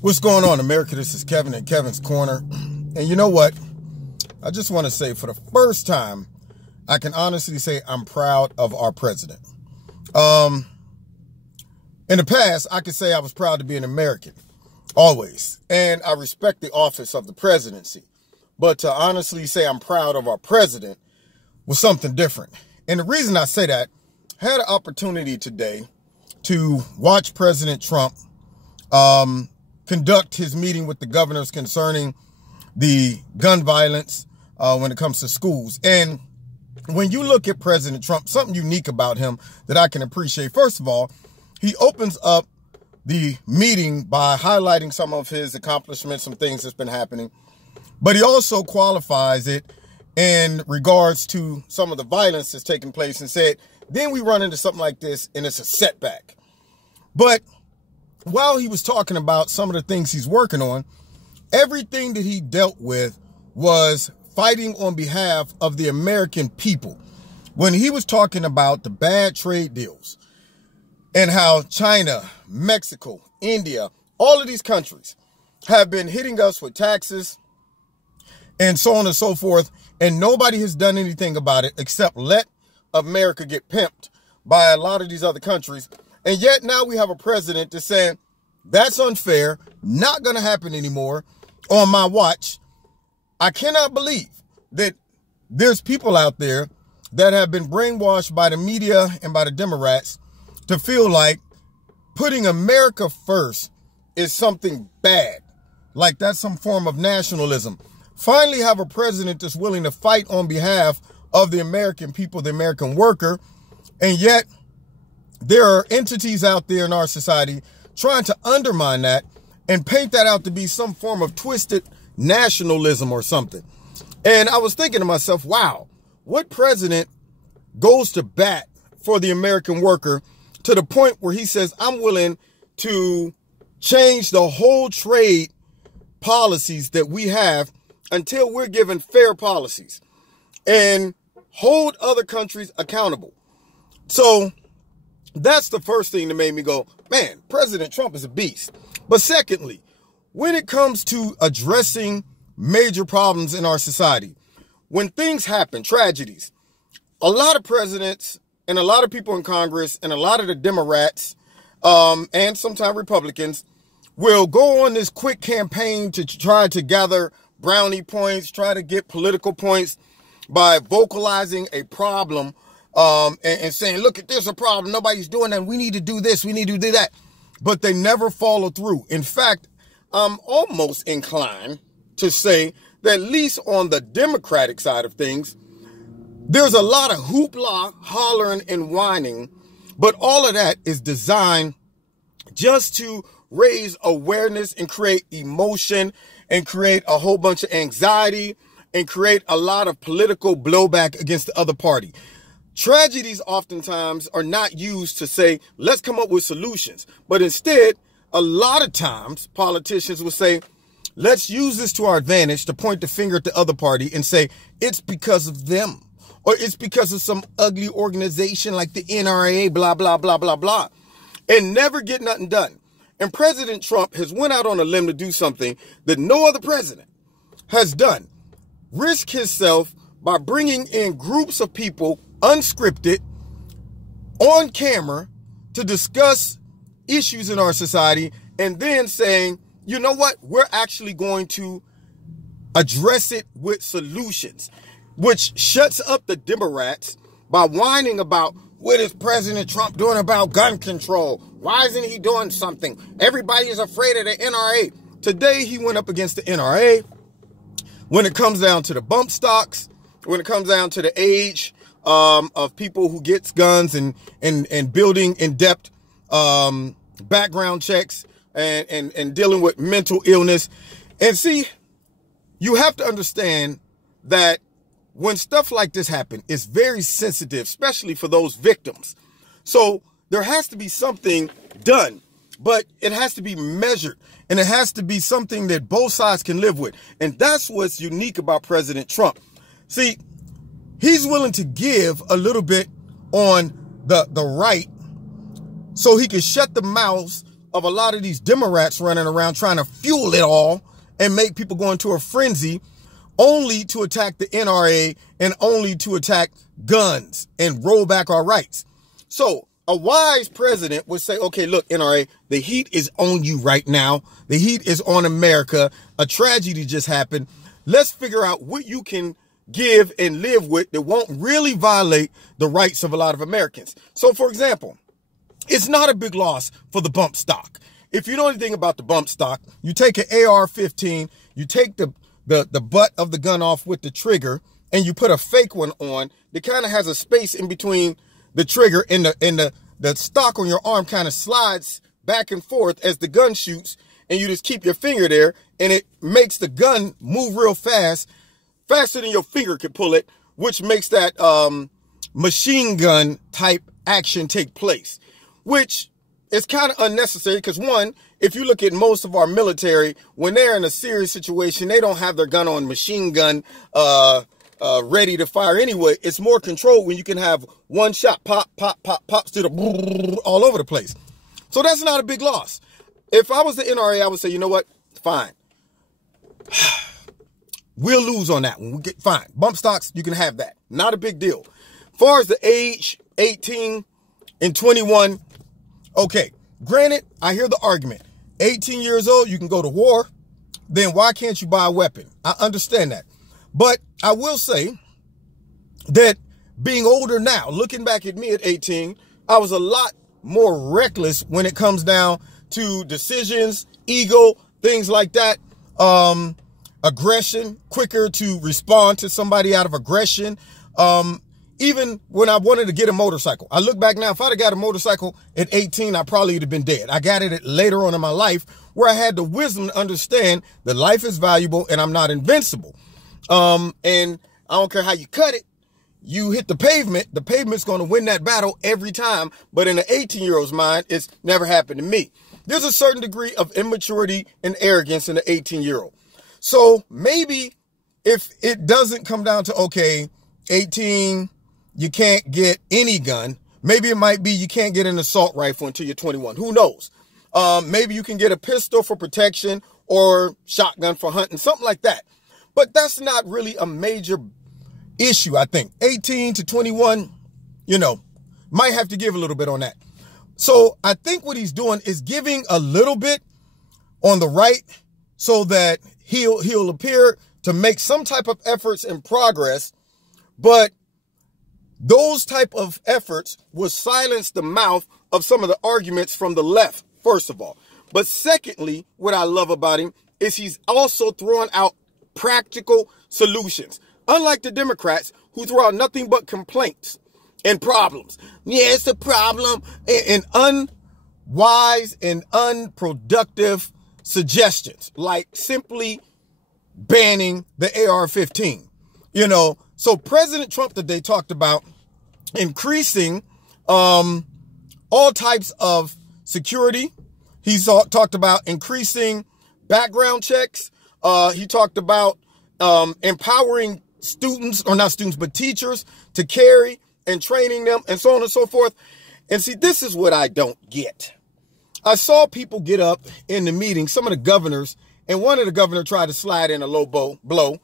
What's going on, America? This is Kevin at Kevin's Corner. And you know what? I just want to say for the first time, I can honestly say I'm proud of our president. In the past, I could say I was proud to be an American, always. And I respect the office of the presidency. But to honestly say I'm proud of our president was something different. And the reason I say that, I had an opportunity today to watch President Trump conduct his meeting with the governors concerning the gun violence when it comes to schools. And when you look at President Trump, something unique about him that I can appreciate. First of all, he opens up the meeting by highlighting some of his accomplishments, some things that's been happening. But he also qualifies it in regards to some of the violence that's taking place and said, then we run into something like this and it's a setback. But while he was talking about some of the things he's working on, everything that he dealt with was fighting on behalf of the American people. When he was talking about the bad trade deals and how China, Mexico, India, all of these countries have been hitting us with taxes and so on and so forth, and nobody has done anything about it except let America get pimped by a lot of these other countries. And yet now we have a president that's saying, that's unfair, not going to happen anymore on my watch. I cannot believe that there's people out there that have been brainwashed by the media and by the Democrats to feel like putting America first is something bad, like that's some form of nationalism. Finally have a president that's willing to fight on behalf of the American people, the American worker, and yet there are entities out there in our society trying to undermine that and paint that out to be some form of twisted nationalism or something. And I was thinking to myself, wow, what president goes to bat for the American worker to the point where he says, I'm willing to change the whole trade policies that we have until we're given fair policies and hold other countries accountable. So that's the first thing that made me go, man, President Trump is a beast. But secondly, when it comes to addressing major problems in our society, when things happen, tragedies, a lot of presidents and a lot of people in Congress and a lot of the Democrats and sometimes Republicans will go on this quick campaign to try to gather brownie points, try to get political points by vocalizing a problem and saying, look, at this a problem. Nobody's doing that. We need to do this. We need to do that. But they never follow through. In fact, I'm almost inclined to say that at least on the Democratic side of things, there's a lot of hoopla, hollering, and whining. But all of that is designed just to raise awareness and create emotion and create a whole bunch of anxiety and create a lot of political blowback against the other party. Tragedies oftentimes are not used to say, let's come up with solutions. But instead, a lot of times politicians will say, let's use this to our advantage to point the finger at the other party and say, it's because of them. Or it's because of some ugly organization like the NRA, blah, blah, blah, blah, blah. And never get nothing done. And President Trump has went out on a limb to do something that no other president has done. Risk himself by bringing in groups of people unscripted on camera to discuss issues in our society and then saying, you know what, we're actually going to address it with solutions, which shuts up the Democrats by whining about what is President Trump doing about gun control? Why isn't he doing something? Everybody is afraid of the NRA. Today, he went up against the NRA. When it comes down to the bump stocks, when it comes down to the age of people who gets guns and building in-depth background checks and dealing with mental illness. And see, you have to understand that when stuff like this happens, it's very sensitive, especially for those victims. So there has to be something done, but it has to be measured and it has to be something that both sides can live with. And that's what's unique about President Trump. See, he's willing to give a little bit on the right so he can shut the mouths of a lot of these Democrats running around trying to fuel it all and make people go into a frenzy only to attack the NRA and only to attack guns and roll back our rights. So a wise president would say, okay, look, NRA, the heat is on you right now. The heat is on America. A tragedy just happened. Let's figure out what you can give and live with that won't really violate the rights of a lot of Americans. So, for example, it's not a big loss for the bump stock. If you know anything about the bump stock, you take an AR-15, you take the butt of the gun off with the trigger, and you put a fake one on that kind of has a space in between the trigger and the stock on your arm kind of slides back and forth as the gun shoots, and you just keep your finger there, and it makes the gun move real fast, faster than your finger can pull it, which makes that machine gun type action take place, which is kind of unnecessary because, one, if you look at most of our military, when they're in a serious situation, they don't have their gun on machine gun ready to fire anyway. It's more controlled when you can have one shot, pop, pop, pop, pops to the all over the place. So that's not a big loss. If I was the NRA, I would say, you know what? Fine. We'll lose on that one. We'll get fine. Bump stocks, you can have that. Not a big deal. As far as the age, 18 and 21, okay. Granted, I hear the argument. 18 years old, you can go to war. Then why can't you buy a weapon? I understand that. But I will say that being older now, looking back at me at 18, I was a lot more reckless when it comes down to decisions, ego, things like that. Aggression, quicker to respond to somebody out of aggression. Even when I wanted to get a motorcycle, I look back now, if I'd have got a motorcycle at 18, I probably would have been dead. I got it later on in my life where I had the wisdom to understand that life is valuable and I'm not invincible. And I don't care how you cut it. You hit the pavement's going to win that battle every time. But in an 18-year-old's mind, it's never happened to me. There's a certain degree of immaturity and arrogance in an 18-year-old. So maybe if it doesn't come down to, okay, 18, you can't get any gun. Maybe it might be you can't get an assault rifle until you're 21. Who knows? Maybe you can get a pistol for protection or shotgun for hunting, something like that. But that's not really a major issue, I think. 18 to 21, you know, might have to give a little bit on that. So I think what he's doing is giving a little bit on the right so that he'll appear to make some type of efforts and progress, but those type of efforts will silence the mouth of some of the arguments from the left, first of all. But secondly, what I love about him is he's also throwing out practical solutions. Unlike the Democrats who throw out nothing but complaints and problems. Yeah, it's a problem. And unwise and unproductive suggestions, like simply banning the AR-15. You know, so President Trump today talked about increasing all types of security. He talked about increasing background checks. He talked about empowering students, or not students, but teachers to carry and training them and so on and so forth. And see, this is what I don't get. I saw people get up in the meeting, some of the governors, and one of the governors tried to slide in a low blow.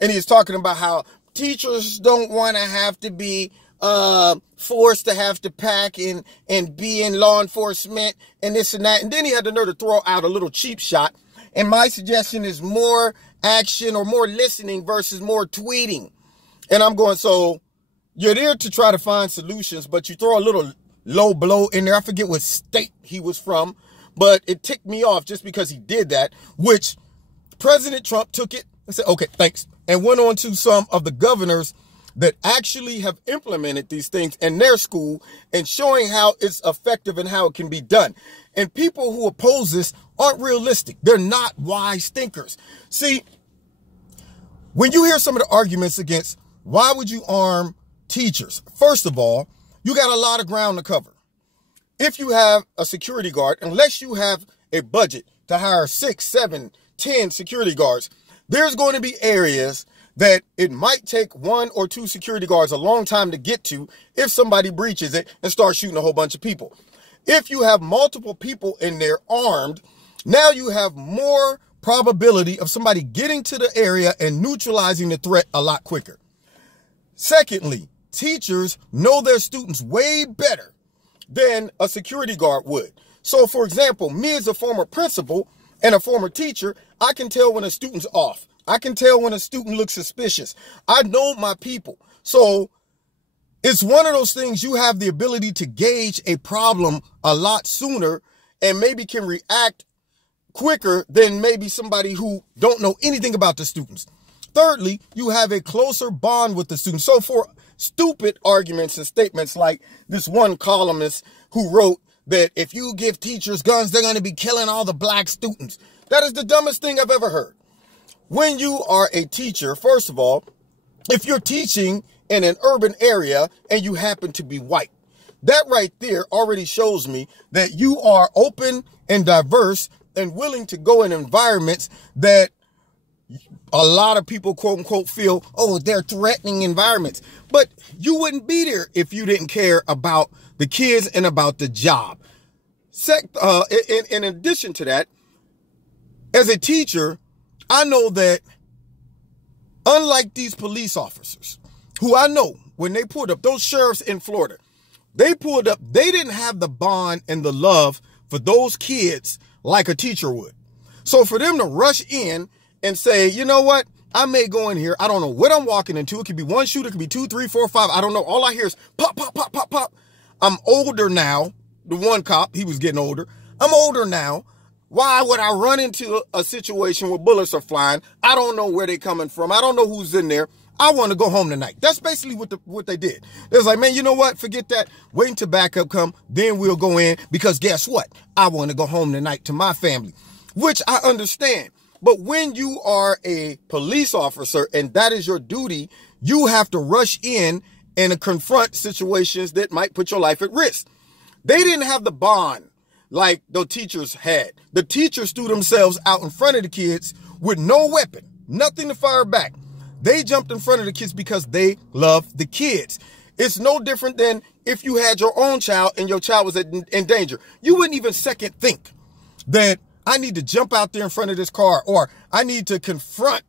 And he was talking about how teachers don't want to have to be forced to have to pack and be in law enforcement and this and that. And then he had the nerve to throw out a little cheap shot. And my suggestion is more action or more listening versus more tweeting. And I'm going, so you're there to try to find solutions, but you throw a little low blow in there. I forget what state he was from, but it ticked me off just because he did that, which President Trump took it and said, okay, thanks. And went on to some of the governors that actually have implemented these things in their school and showing how it's effective and how it can be done. And people who oppose this aren't realistic. They're not wise thinkers. See, when you hear some of the arguments against why would you arm teachers? First of all, you got a lot of ground to cover. If you have a security guard, unless you have a budget to hire 6, 7, 10 security guards, there's going to be areas that it might take 1 or 2 security guards a long time to get to if somebody breaches it and starts shooting a whole bunch of people. If you have multiple people in there armed, now you have more probability of somebody getting to the area and neutralizing the threat a lot quicker. Secondly, teachers know their students way better than a security guard would. So, for example, me as a former principal and a former teacher, I can tell when a student's off. I can tell when a student looks suspicious. I know my people. So it's one of those things you have the ability to gauge a problem a lot sooner and maybe can react quicker than maybe somebody who don't know anything about the students. Thirdly, you have a closer bond with the students. So for stupid arguments and statements like this one columnist who wrote that if you give teachers guns, they're going to be killing all the black students. That is the dumbest thing I've ever heard. When you are a teacher, first of all, if you're teaching in an urban area and you happen to be white, that right there already shows me that you are open and diverse and willing to go in environments that a lot of people, quote unquote, feel, oh, they're threatening environments. But you wouldn't be there if you didn't care about the kids and about the job. In addition to that, as a teacher, I know that unlike these police officers who I know when they pulled up, those sheriffs in Florida, they pulled up, they didn't have the bond and the love for those kids like a teacher would. So for them to rush in and say, you know what, I may go in here, I don't know what I'm walking into. It could be one shooter, it could be 2, 3, 4, 5. I don't know. All I hear is pop, pop, pop, pop, pop. I'm older now. The one cop, he was getting older. I'm older now. Why would I run into a situation where bullets are flying? I don't know where they're coming from. I don't know who's in there. I want to go home tonight. That's basically what they did. They was like, man, you know what? Forget that. Wait until backup come. Then we'll go in because guess what? I want to go home tonight to my family, which I understand. But when you are a police officer and that is your duty, you have to rush in and confront situations that might put your life at risk. They didn't have the bond like the teachers had. The teachers threw themselves out in front of the kids with no weapon, nothing to fire back. They jumped in front of the kids because they love the kids. It's no different than if you had your own child and your child was in danger. You wouldn't even second think that I need to jump out there in front of this car or I need to confront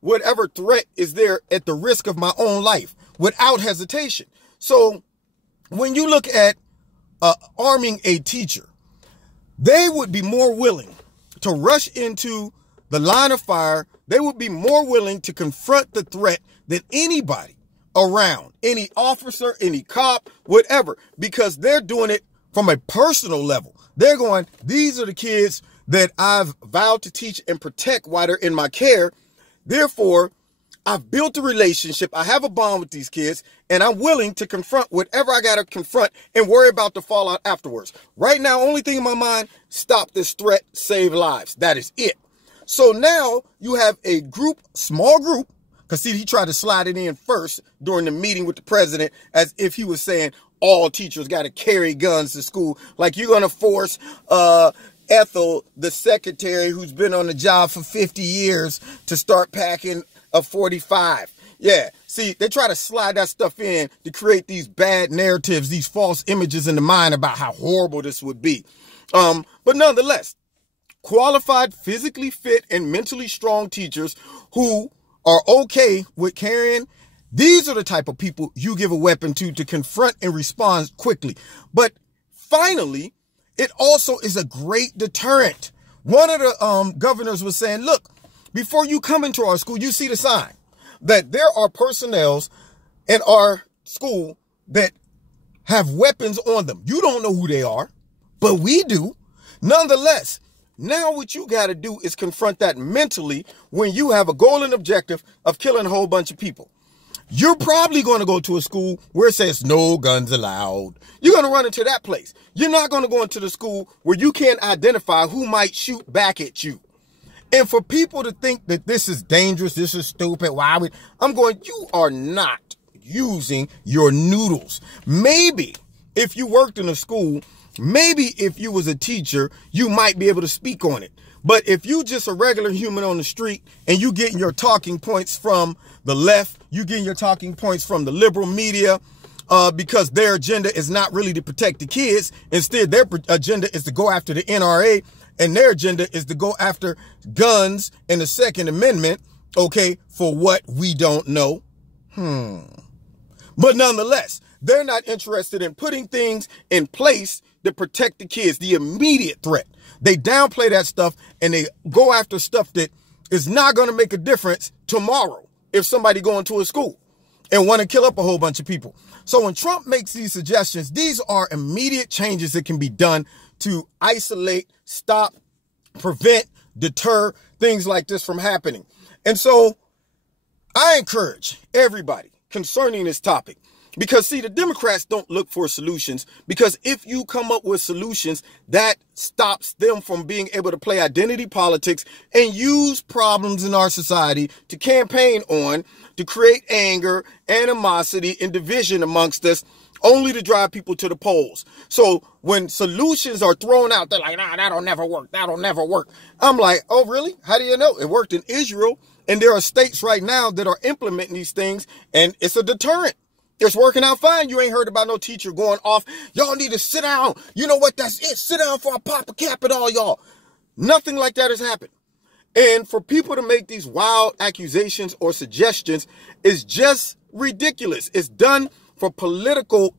whatever threat is there at the risk of my own life without hesitation. So when you look at arming a teacher, they would be more willing to rush into the line of fire. They would be more willing to confront the threat than anybody around, any officer, any cop, whatever, because they're doing it from a personal level. They're going, these are the kids that I've vowed to teach and protect while they're in my care. Therefore, I've built a relationship. I have a bond with these kids, and I'm willing to confront whatever I got to confront and worry about the fallout afterwards. Right now, only thing in my mind, stop this threat, save lives. That is it. So now you have a group, small group, because see, he tried to slide it in first during the meeting with the president as if he was saying all teachers got to carry guns to school. Like you're going to force Ethel, the secretary who's been on the job for 50 years, to start packing a 45. Yeah, see, they try to slide that stuff in to create these bad narratives, these false images in the mind about how horrible this would be. But nonetheless, qualified, physically fit, and mentally strong teachers who are okay with carrying, these are the type of people you give a weapon to confront and respond quickly. But finally, it also is a great deterrent. One of the governors was saying, look, before you come into our school, you see the sign that there are personnels in our school that have weapons on them. You don't know who they are, but we do. Nonetheless, now what you got to do is confront that mentally when you have a goal and objective of killing a whole bunch of people. You're probably going to go to a school where it says no guns allowed. You're going to run into that place. You're not going to go into the school where you can't identify who might shoot back at you. And for people to think that this is dangerous, this is stupid, I'm going, you are not using your noodles. Maybe if you worked in a school, maybe if you was a teacher, you might be able to speak on it. But if you just a regular human on the street and you getting your talking points from the left, you getting your talking points from the liberal media, because their agenda is not really to protect the kids. Instead, their agenda is to go after the NRA, and their agenda is to go after guns and the Second Amendment, okay, for what we don't know. But nonetheless, they're not interested in putting things in place to protect the kids, the immediate threat. They downplay that stuff and they go after stuff that is not going to make a difference tomorrow if somebody go into a school and want to kill up a whole bunch of people. So when Trump makes these suggestions, these are immediate changes that can be done to isolate, stop, prevent, deter things like this from happening. And so I encourage everybody concerning this topic, because see, the Democrats don't look for solutions, because if you come up with solutions, that stops them from being able to play identity politics and use problems in our society to campaign on, to create anger, animosity, and division amongst us, only to drive people to the polls. So when solutions are thrown out, they're like, nah, that'll never work. That'll never work. I'm like, oh, really? How do you know? It worked in Israel. And there are states right now that are implementing these things, and it's a deterrent. It's working out fine. You ain't heard about no teacher going off. Y'all need to sit down. You know what? That's it. Sit down for I pop a cap at all y'all. Nothing like that has happened. And for people to make these wild accusations or suggestions is just ridiculous. It's done for political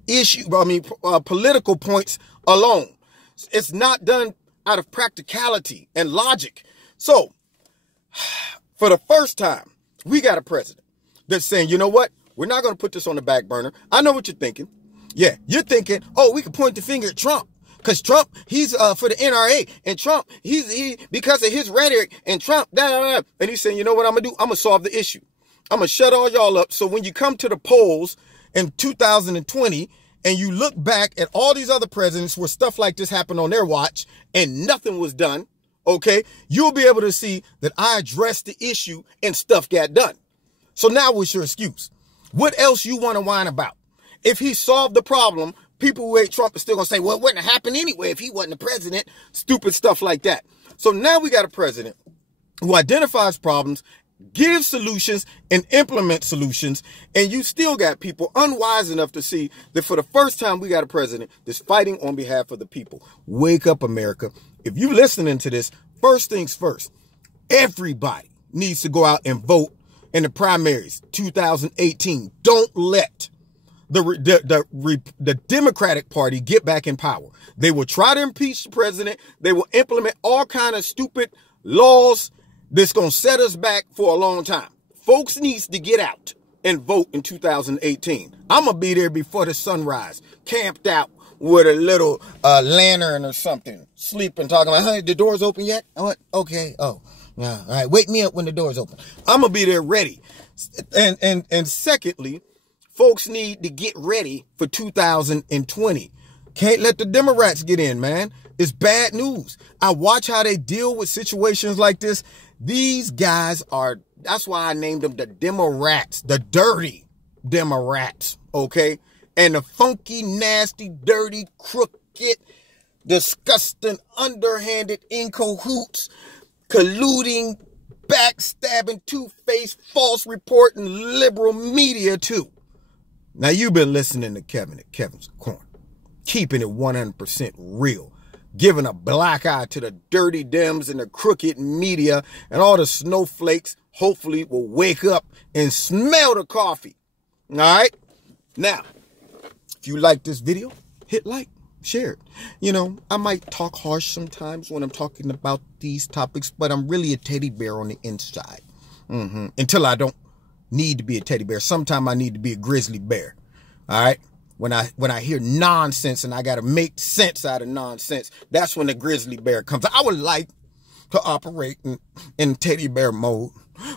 political points alone. It's not done out of practicality and logic. So for the first time, we got a president that's saying, you know what? We're not going to put this on the back burner. I know what you're thinking. Yeah, you're thinking, oh, we can point the finger at Trump because Trump, he's for the NRA, and Trump, he because of his rhetoric, and Trump, and he's saying, you know what I'm going to do? I'm going to solve the issue. I'm going to shut all y'all up. So when you come to the polls in 2020 and you look back at all these other presidents where stuff like this happened on their watch and nothing was done, okay, you'll be able to see that I addressed the issue and stuff got done. So now what's your excuse? What else you want to whine about? If he solved the problem, people who hate Trump are still going to say, well, it wouldn't have happened anyway if he wasn't the president. Stupid stuff like that. So now we got a president who identifies problems, gives solutions, and implements solutions. And you still got people unwise enough to see that for the first time, we got a president that's fighting on behalf of the people. Wake up, America. If you're listening to this, first things first, everybody needs to go out and vote in the primaries 2018. Don't let the Democratic Party get back in power. They will try to impeach the president. They will implement all kind of stupid laws that's going to set us back for a long time. Folks needs to get out and vote in 2018. I'm going to be there before the sunrise, camped out with a little lantern or something, sleeping, talking about, hey, the door's open yet? Oh, okay. Oh, yeah. All right. Wake me up when the door's open. I'm going to be there ready. And secondly, folks need to get ready for 2020. Can't let the Democrats get in, man. It's bad news. I watch how they deal with situations like this. These guys are, that's why I named them the Demorats, the dirty Demorats, okay? And the funky, nasty, dirty, crooked, disgusting, underhanded, in cahoots, colluding, backstabbing, two-faced, false reporting, liberal media too. Now, you've been listening to Kevin at Kevin's Corner, keeping it 100% real, giving a black eye to the dirty Dems and the crooked media, and all the snowflakes hopefully will wake up and smell the coffee. All right? Now, if you like this video, hit like, share it. You know, I might talk harsh sometimes when I'm talking about these topics, but I'm really a teddy bear on the inside. Until I don't need to be a teddy bear. Sometimes I need to be a grizzly bear. All right? When I hear nonsense and I got to make sense out of nonsense, that's when the grizzly bear comes. I would like to operate in teddy bear mode.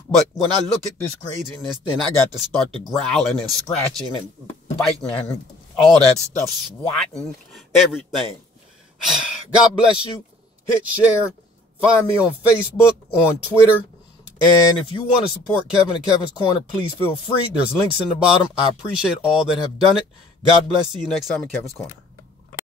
But when I look at this craziness, then I got to start to growling and scratching and biting and all that stuff, swatting, everything. God bless you. Hit share. Find me on Facebook, on Twitter. And if you want to support Kevin at Kevin's Corner, please feel free. There's links in the bottom. I appreciate all that have done it. God bless. See you next time in Kevin's Corner.